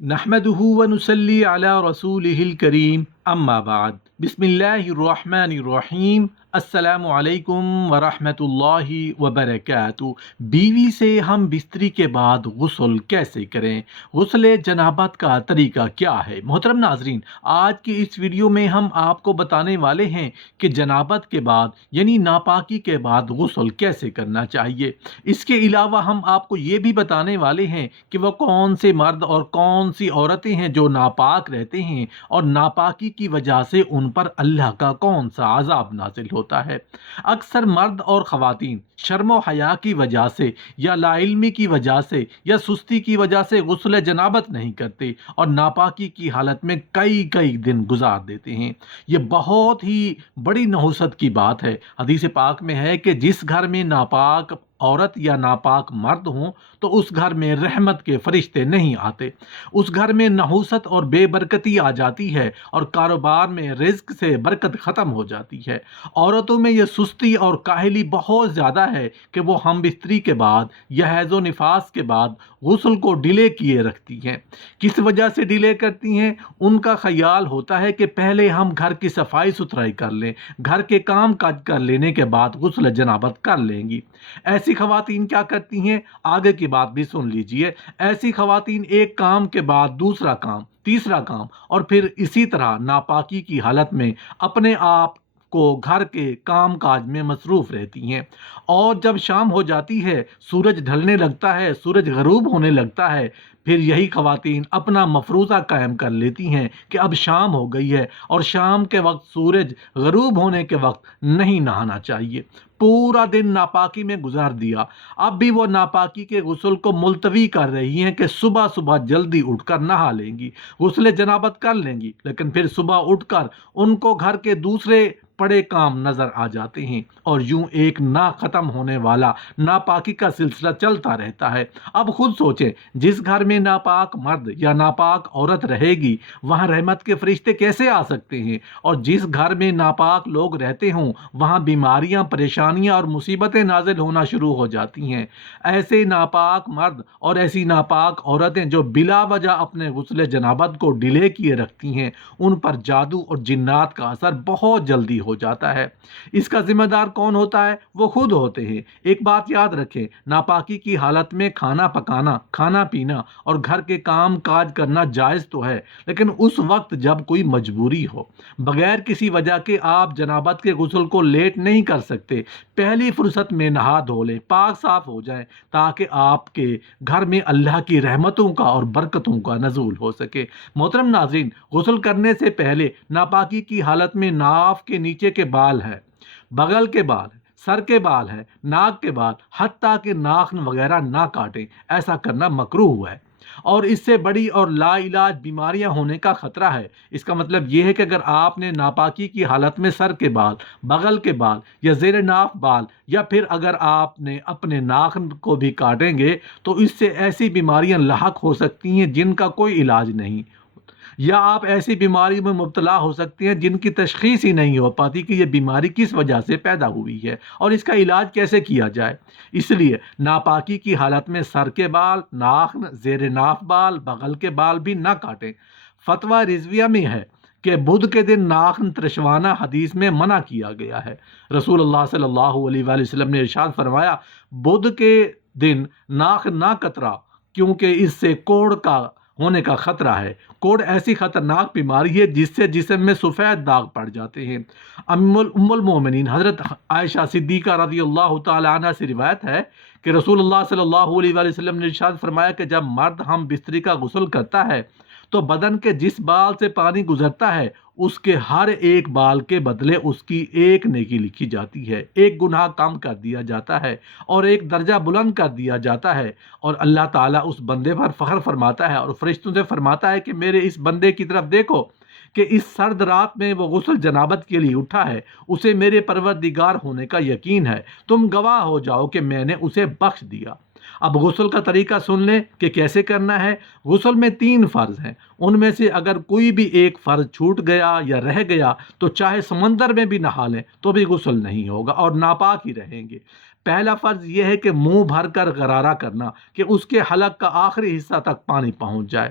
نحمده ونصلي على رسوله الكريم اما بعد بسم اللہ الرحمن الرحیم السلام علیکم ورحمۃ اللہ وبرکاتہ۔ بیوی سے ہم بستری کے بعد غسل کیسے کریں؟ غسل جنابت کا طریقہ کیا ہے؟ محترم ناظرین، آج کی اس ویڈیو میں ہم آپ کو بتانے والے ہیں کہ جنابت کے بعد یعنی ناپاکی کے بعد غسل کیسے کرنا چاہیے۔ اس کے علاوہ ہم آپ کو یہ بھی بتانے والے ہیں کہ وہ کون سے مرد اور کون سی عورتیں ہیں جو ناپاک رہتے ہیں اور ناپاکی کی وجہ سے ان پر اللہ کا کون سا عذاب نازل ہوتا ہے۔ اکثر مرد اور خواتین شرم و حیا کی وجہ سے یا لا علمی کی وجہ سے یا سستی کی وجہ سے غسل جنابت نہیں کرتے اور ناپاکی کی حالت میں کئی دن گزار دیتے ہیں۔ یہ بہت ہی بڑی نحوست کی بات ہے۔ حدیث پاک میں ہے کہ جس گھر میں ناپاک عورت یا ناپاک مرد ہوں تو اس گھر میں رحمت کے فرشتے نہیں آتے، اس گھر میں نحوست اور بے برکتی آ جاتی ہے اور کاروبار میں رزق سے برکت ختم ہو جاتی ہے۔ عورتوں میں یہ سستی اور کاہلی بہت زیادہ ہے کہ وہ ہم بستری کے بعد یا حیض و نفاس کے بعد غسل کو ڈیلے کیے رکھتی ہیں۔ کس وجہ سے ڈیلے کرتی ہیں؟ ان کا خیال ہوتا ہے کہ پہلے ہم گھر کی صفائی ستھرائی کر لیں، گھر کے کام کاج کر لینے کے بعد غسل جنابت کر لیں گی۔ ایسی خواتین کیا کرتی ہیں؟ آگے کی بات بھی سن لیجئے۔ ایسی خواتین ایک کام کے بعد دوسرا کام، تیسرا کام اور پھر اسی طرح ناپاکی کی حالت میں اپنے آپ کو گھر کے کام کاج میں مصروف رہتی ہیں، اور جب شام ہو جاتی ہے، سورج ڈھلنے لگتا ہے، سورج غروب ہونے لگتا ہے، پھر یہی خواتین اپنا مفروضہ قائم کر لیتی ہیں کہ اب شام ہو گئی ہے اور شام کے وقت سورج غروب ہونے کے وقت نہیں نہانا چاہیے۔ پورا دن ناپاکی میں گزار دیا، اب بھی وہ ناپاکی کے غسل کو ملتوی کر رہی ہیں کہ صبح جلدی اٹھ کر نہا لیں گی، غسل جنابت کر لیں گی، لیکن پھر صبح اٹھ کر ان کو گھر کے دوسرے بڑے کام نظر آ جاتے ہیں اور یوں ایک نہ ختم ہونے والا ناپاکی کا سلسلہ چلتا رہتا ہے۔ اب خود سوچیں، جس گھر میں ناپاک مرد یا ناپاک عورت رہے گی وہاں رحمت کے فرشتے کیسے آ سکتے ہیں؟ اور جس گھر میں ناپاک لوگ رہتے ہوں وہاں بیماریاں، پریشانیاں اور مصیبتیں نازل ہونا شروع ہو جاتی ہیں۔ ایسے ناپاک مرد اور ایسی ناپاک عورتیں جو بلا وجہ اپنے غسل جنابت کو ڈیلے کیے رکھتی ہیں، ان پر جادو اور جنات کا اثر بہت جلدی ہو جاتا ہے۔ اس کا ذمہ دار کون ہوتا ہے؟ وہ خود ہوتے ہیں۔ ایک بات یاد رکھیں، ناپاکی کی حالت میں کھانا پکانا، کھانا پینا اور گھر کے کام کاج کرنا جائز تو ہے، لیکن اس وقت جب کوئی مجبوری ہو، بغیر کسی وجہ کے آپ جنابت کے غسل کو لیٹ نہیں کر سکتے۔ پہلی فرصت میں نہا دھو لیں، پاک صاف ہو جائیں تاکہ آپ کے گھر میں اللہ کی رحمتوں کا اور برکتوں کا نزول ہو سکے۔ محترم ناظرین، غسل کرنے سے پہلے ناپاکی کی حالت میں ناف کے نیچے کے بال ہے، بغل کے بال ہے، سر کے بال ہے، ناک کے بال، حتیٰ کہ ناخن وغیرہ نہ کاٹیں، ایسا کرنا مکروہ ہے اور اس سے بڑی اور لا علاج بیماریاں ہونے کا خطرہ ہے۔ اس کا مطلب یہ ہے کہ اگر آپ نے ناپاکی کی حالت میں سر کے بال، بغل کے بال یا زیر ناف بال یا پھر اگر آپ نے اپنے ناخن کو بھی کاٹیں گے تو اس سے ایسی بیماریاں لاحق ہو سکتی ہیں جن کا کوئی علاج نہیں، یا آپ ایسی بیماری میں مبتلا ہو سکتے ہیں جن کی تشخیص ہی نہیں ہو پاتی کہ یہ بیماری کس وجہ سے پیدا ہوئی ہے اور اس کا علاج کیسے کیا جائے۔ اس لیے ناپاکی کی حالت میں سر کے بال، ناخن، زیر ناف بال، بغل کے بال بھی نہ کاٹیں۔ فتویٰ رضویہ میں ہے کہ بدھ کے دن ناخن ترشوانا حدیث میں منع کیا گیا ہے۔ رسول اللہ صلی اللہ علیہ وآلہ وسلم نے ارشاد فرمایا، بدھ کے دن ناخن نہ کترا کیونکہ اس سے کوڑ کا ہونے کا خطرہ ہے۔ کوڑ ایسی خطرناک بیماری ہے جس سے جسم میں سفید داغ پڑ جاتے ہیں۔ ام المومنین حضرت عائشہ صدیقہ رضی اللہ تعالی عنہ سے روایت ہے کہ رسول اللہ صلی اللہ علیہ وآلہ وسلم نے ارشاد فرمایا کہ جب مرد ہم بستری کا غسل کرتا ہے تو بدن کے جس بال سے پانی گزرتا ہے اس کے ہر ایک بال کے بدلے اس کی ایک نیکی لکھی جاتی ہے، ایک گناہ کم کر دیا جاتا ہے اور ایک درجہ بلند کر دیا جاتا ہے، اور اللہ تعالیٰ اس بندے پر فخر فرماتا ہے اور فرشتوں سے فرماتا ہے کہ میرے اس بندے کی طرف دیکھو کہ اس سرد رات میں وہ غسل جنابت کے لیے اٹھا ہے، اسے میرے پروردگار ہونے کا یقین ہے، تم گواہ ہو جاؤ کہ میں نے اسے بخش دیا۔ اب غسل کا طریقہ سن لیں کہ کیسے کرنا ہے۔ غسل میں 3 فرض ہیں، ان میں سے اگر کوئی بھی ایک فرض چھوٹ گیا یا رہ گیا تو چاہے سمندر میں بھی نہا لیں تو بھی غسل نہیں ہوگا اور ناپاک ہی رہیں گے۔ پہلا فرض یہ ہے کہ منہ بھر کر غرارہ کرنا کہ اس کے حلق کا آخری حصہ تک پانی پہنچ جائے۔